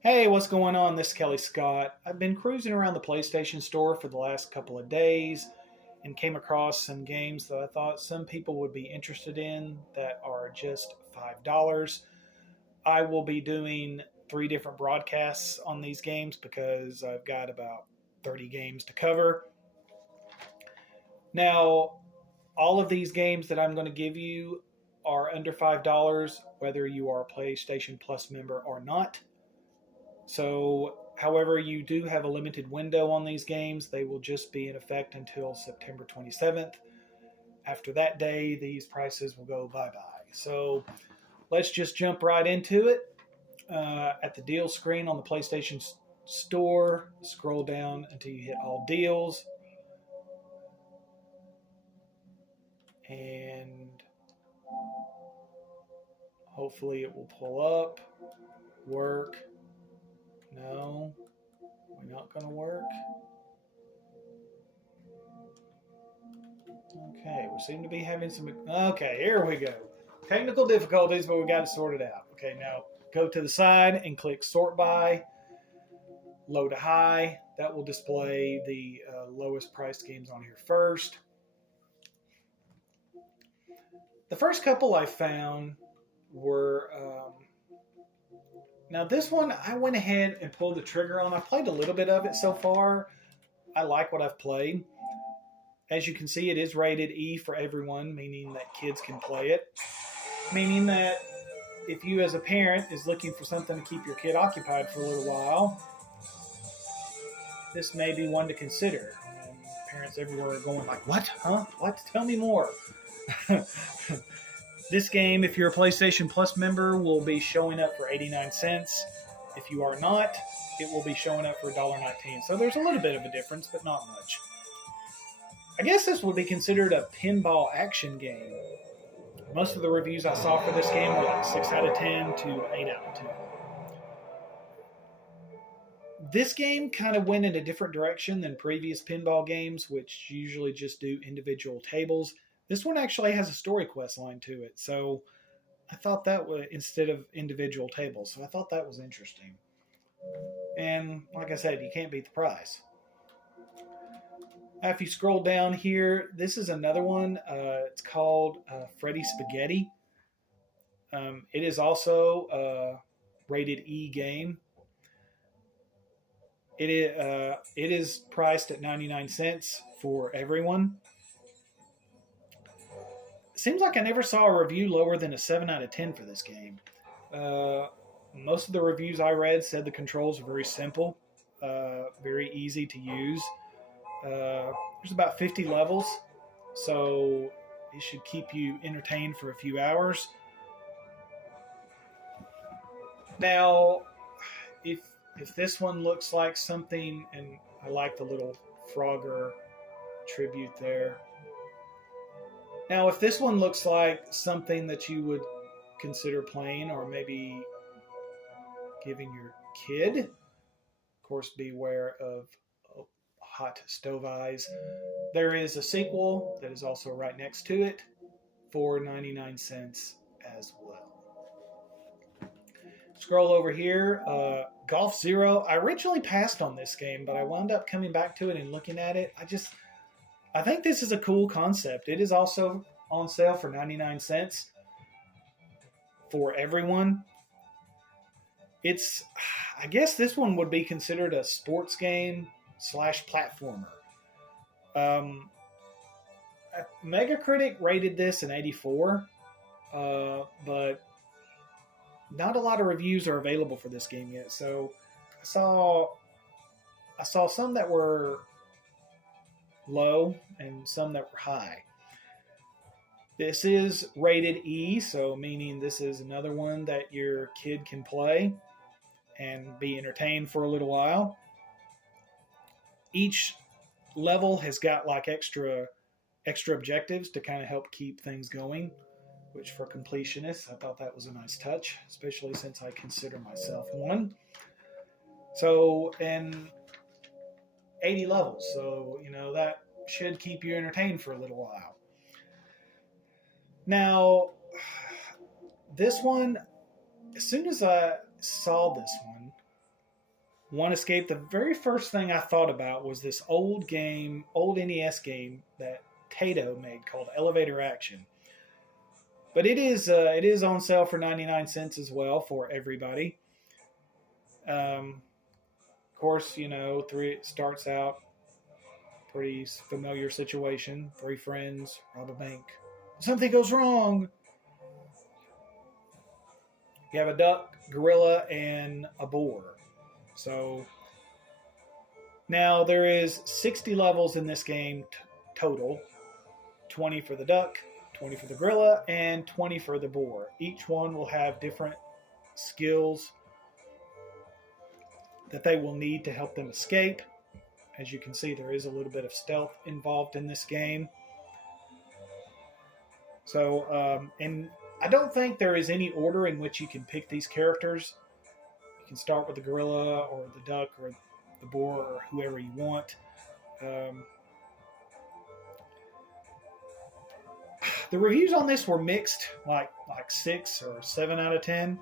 Hey, what's going on? This is Kelly Scott. I've been cruising around the PlayStation Store for the last couple of days and came across some games that I thought some people would be interested in that are just $5. I will be doing three different broadcasts on these games because I've got about 30 games to cover. Now, all of these games that I'm going to give you are under $5, whether you are a PlayStation Plus member or not. So, however, you do have a limited window on these games. They will just be in effect until September 27th. After that day, these prices will go bye-bye. So, let's just jump right into it. At the deal screen on the PlayStation Store, scroll down until you hit all deals. And hopefully it will pull up, work. No, we're not going to work. Okay, we seem to be having some. Okay, here we go. Technical difficulties, but we got it sorted out. Okay, now go to the side and click sort by, low to high. That will display the lowest priced games on here first. The first couple I found were. Now, this one, I went ahead and pulled the trigger on. I played a little bit of it so far. I like what I've played. As you can see, it is rated E for everyone, meaning that kids can play it. Meaning that if you as a parent is looking for something to keep your kid occupied for a little while, this may be one to consider. And parents everywhere are going like, what? Huh? What? Tell me more. This game, if you're a PlayStation Plus member, will be showing up for 89 cents. If you are not, it will be showing up for $1.19. So there's a little bit of a difference, but not much. I guess this would be considered a pinball action game. Most of the reviews I saw for this game were like 6 out of 10 to 8 out of 10. This game kind of went in a different direction than previous pinball games, which usually just do individual tables. This one actually has a story quest line to it, so I thought that was instead of individual tables. So I thought that was interesting. And like I said, you can't beat the price. Now, if you scroll down here, this is another one. It's called Freddy Spaghetti. It is also a rated E game. It is priced at 99 cents for everyone. Seems like I never saw a review lower than a 7 out of 10 for this game. Most of the reviews I read said the controls are very simple, very easy to use. There's about 50 levels, so it should keep you entertained for a few hours. Now, if this one looks like something, and I like the little Frogger tribute there. Now, if this one looks like something that you would consider playing or maybe giving your kid, of course, beware of hot stove eyes. There is a sequel that is also right next to it for 99 cents as well. Scroll over here, Golf Zero. I originally passed on this game, but I wound up coming back to it and looking at it. I think this is a cool concept. It is also on sale for 99 cents for everyone. I guess this one would be considered a sports game / platformer. Megacritic rated this an 84, but not a lot of reviews are available for this game yet. So I saw some that were low and some that were high. This is rated E, so meaning this is another one that your kid can play and be entertained for a little while. Each level has got like extra objectives to kind of help keep things going, which for completionists, I thought that was a nice touch, especially since I consider myself one. So, and 80 levels, so that should keep you entertained for a little while. Now, this one, as soon as I saw this One Escape, the very first thing I thought about was this old game, old NES game that Tato made called Elevator Action. But it is on sale for 99 cents as well for everybody. Of course, you know, it starts out pretty familiar situation. 3 friends rob a bank. Something goes wrong. You have a duck, gorilla, and a boar. So now there is 60 levels in this game total. 20 for the duck, 20 for the gorilla, and 20 for the boar. Each one will have different skills that they will need to help them escape. As you can see, there is a little bit of stealth involved in this game. So, and I don't think there is any order in which you can pick these characters. You can start with the gorilla or the duck or the boar or whoever you want. The reviews on this were mixed, like 6 or 7 out of 10.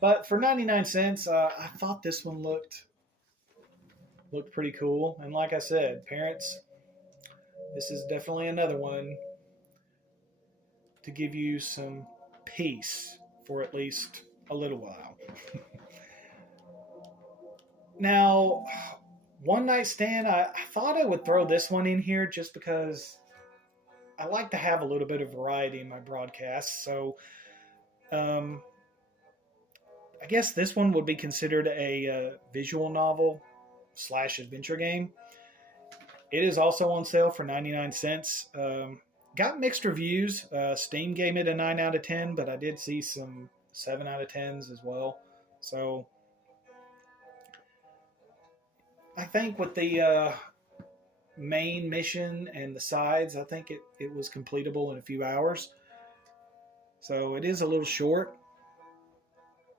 But for 99 cents, I thought this one looked pretty cool. And like I said, parents, this is definitely another one to give you some peace for at least a little while. Now, One Night Stand, I thought I would throw this one in here just because I like to have a little bit of variety in my broadcasts. So, I guess this one would be considered a visual novel / adventure game. It is also on sale for 99 cents. Got mixed reviews. Steam gave it a 9 out of 10, but I did see some 7 out of 10s as well. So I think with the main mission and the sides, I think it was completable in a few hours. So it is a little short.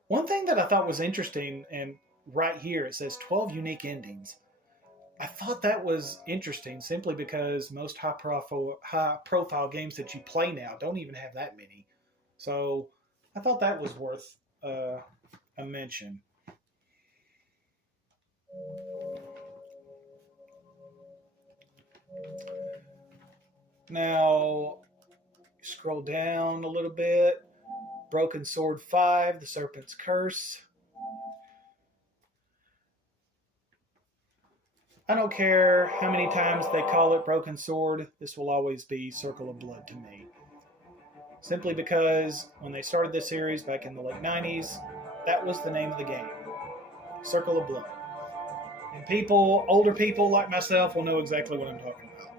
One thing that I thought was interesting, and right here it says 12 unique endings. I thought that was interesting simply because most high profile games that you play now don't even have that many. So I thought that was worth a mention. Now, scroll down a little bit. Broken Sword 5, The Serpent's Curse. I don't care how many times they call it Broken Sword, this will always be Circle of Blood to me. Simply because when they started this series back in the late 90s, that was the name of the game. Circle of Blood. And older people like myself will know exactly what I'm talking about.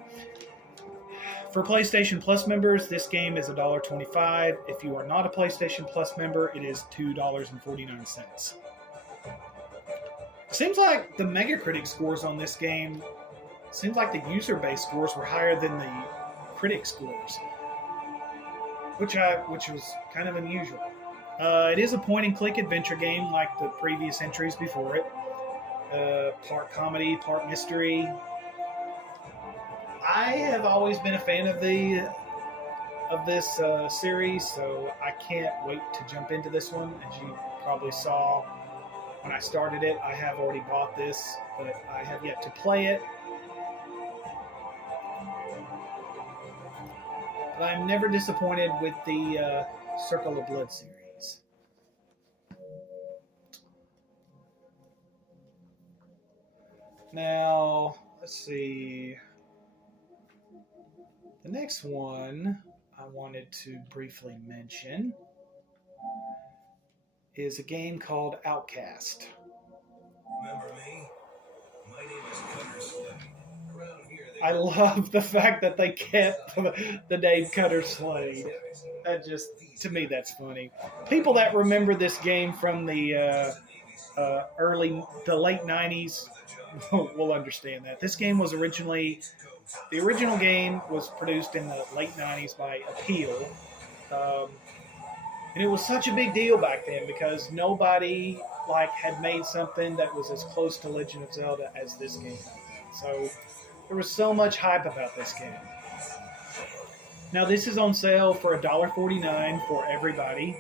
For PlayStation Plus members, this game is $1.25. If you are not a PlayStation Plus member, it is $2.49. Seems like the Metacritic scores on this game, seems like the user base scores were higher than the critic scores, which was kind of unusual. It is a point-and-click adventure game like the previous entries before it. Part comedy, part mystery. I have always been a fan of this series, so I can't wait to jump into this one. As you probably saw when I started it, I have already bought this, but I have yet to play it. But I'm never disappointed with the Circle of Blood series. Now, let's see. The next one I wanted to briefly mention is a game called Outlast. Remember me? My name is Cutter Slade. Around here, I love the fact that they kept the name Cutter Slade. That just, to me, that's funny. People that remember this game from the late 90s will understand that. This game was the original game was produced in the late 90s by Appeal. And it was such a big deal back then because nobody had made something that was as close to Legend of Zelda as this game. So there was so much hype about this game. Now this is on sale for $1.49 for everybody.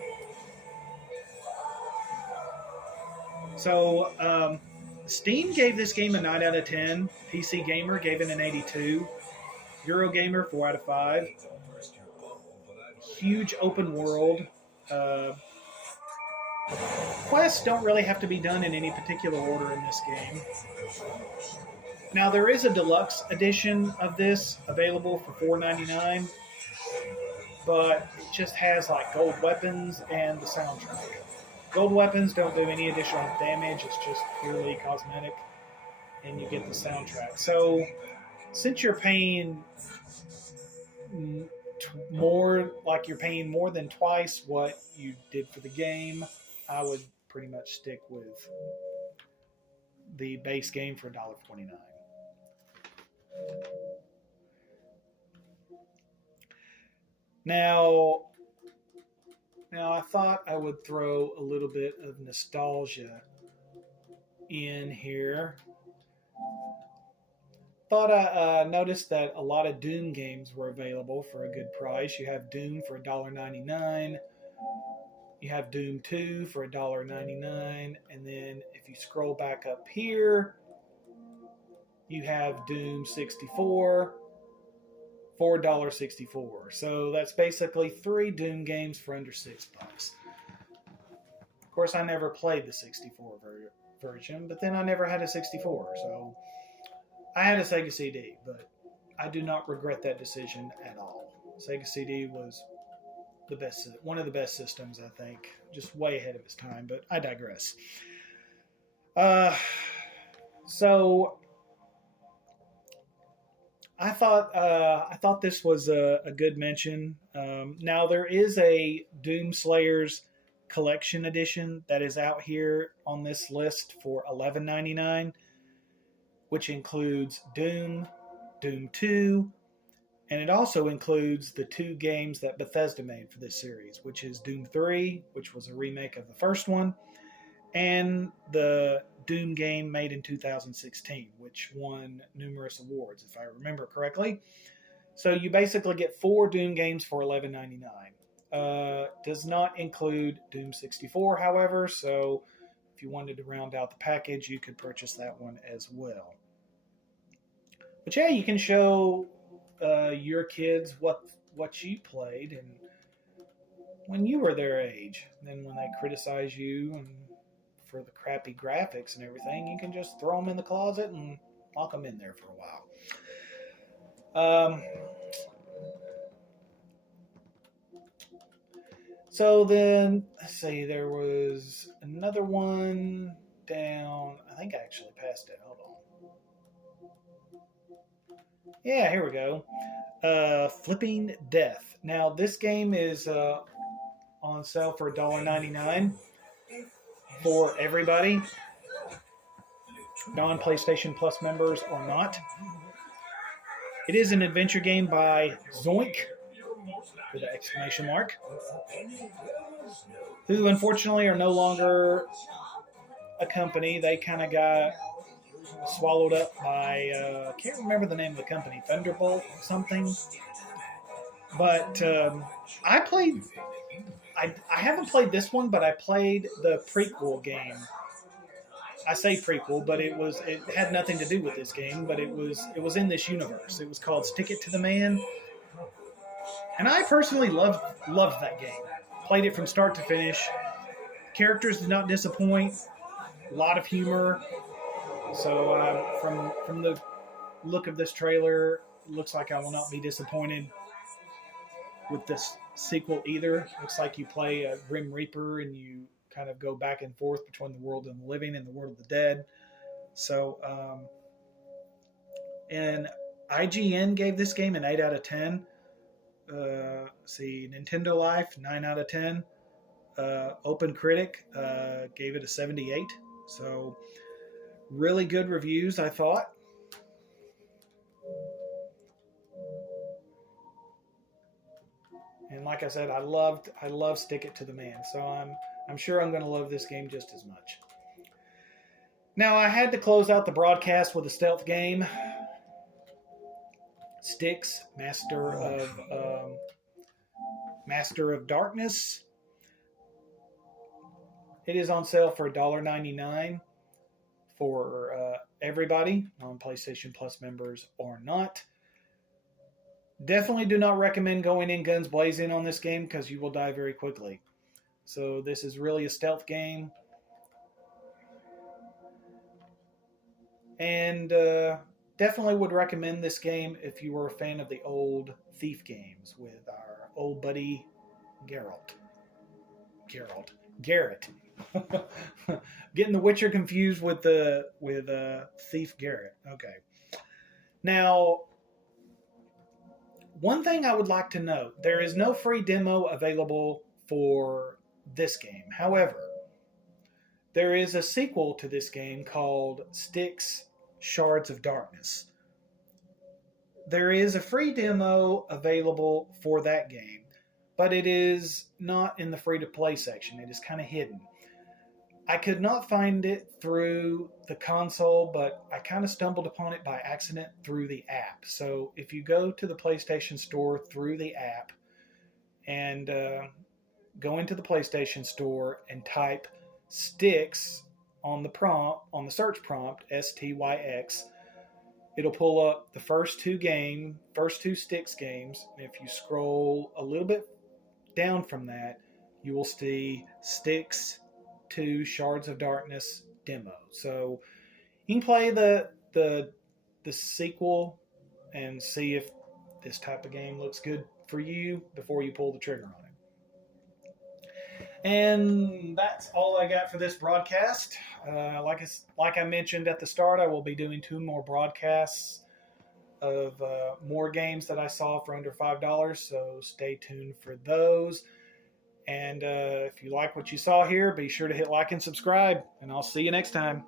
So, Steam gave this game a 9 out of 10. PC Gamer gave it an 82. Eurogamer, 4 out of 5. Huge open world. Quests don't really have to be done in any particular order in this game. Now, there is a deluxe edition of this available for $4.99, but it just has like gold weapons and the soundtrack. Gold weapons don't do any additional damage, it's just purely cosmetic, and you get the soundtrack. So, since you're paying more, like you're paying more than twice what you did for the game, I would pretty much stick with the base game for $1.29. Now I thought I would throw a little bit of nostalgia in here. Thought I noticed that a lot of Doom games were available for a good price. You have Doom for $1.99. You have Doom 2 for $1.99. And then if you scroll back up here, you have Doom 64 for $1.64. So that's basically 3 Doom games for under $6. Of course, I never played the 64 version, but then I never had a 64. So I had a Sega CD, but I do not regret that decision at all. Sega CD was the best, one of the best systems, I think, just way ahead of its time. But I digress. So I thought this was a good mention. Now there is a Doom Slayers Collection Edition that is out here on this list for $11.99. Which includes Doom, Doom 2, and it also includes the 2 games that Bethesda made for this series, which is Doom 3, which was a remake of the first one, and the Doom game made in 2016, which won numerous awards, if I remember correctly. So you basically get 4 Doom games for $11.99. Does not include Doom 64, however, so if you wanted to round out the package, you could purchase that one as well. But yeah, you can show your kids what you played and when you were their age. And then when they criticize you and for the crappy graphics and everything, you can just throw them in the closet and lock them in there for a while. So then, let's see, there was another one down. I think I actually passed it. Hold on. Yeah, here we go. Flipping Death. Now, this game is on sale for $1.99 for everybody, non-PlayStation Plus members or not. It is an adventure game by Zoink, with an exclamation mark, who unfortunately are no longer a company. They kind of got swallowed up by, I can't remember the name of the company, Thunderbolt something. But I haven't played this one, but I played the prequel game. I say prequel, but it had nothing to do with this game, but it was in this universe. It was called Stick It to the Man. And I personally loved that game. Played it from start to finish. Characters did not disappoint. A lot of humor. So from the look of this trailer, it looks like I will not be disappointed with this sequel either. Looks like you play a Grim Reaper and you kind of go back and forth between the world of the living and the world of the dead. So, and IGN gave this game an 8 out of 10. Nintendo Life, 9 out of 10. Open Critic gave it a 78. So, really good reviews, I thought. And like I said, I love Stick It to the Man. So I'm sure I'm going to love this game just as much. Now, I had to close out the broadcast with a stealth game. Styx, Master of Darkness. It is on sale for $1.99 for everybody, on PlayStation Plus members or not. Definitely do not recommend going in guns blazing on this game because you will die very quickly. So this is really a stealth game. And definitely would recommend this game if you were a fan of the old Thief games with our old buddy Geralt. Garrett. Getting The Witcher confused with Thief Garrett. Okay. Now, one thing I would like to note, there is no free demo available for this game. However, there is a sequel to this game called Styx Shards of Darkness. There is a free demo available for that game, but it is not in the free-to-play section. It is kind of hidden. I could not find it through the console, but I kind of stumbled upon it by accident through the app. So if you go to the PlayStation Store through the app and go into the PlayStation Store and type Styx on the search prompt, STYX, it'll pull up the first two Styx games. And if you scroll a little bit down from that, you will see Styx 2 Shards of Darkness demo. So you can play the sequel and see if this type of game looks good for you before you pull the trigger on it. And that's all I got for this broadcast. Like I mentioned at the start, I will be doing 2 more broadcasts of more games that I saw for under $5, so stay tuned for those. And if you like what you saw here, be sure to hit like and subscribe, and I'll see you next time.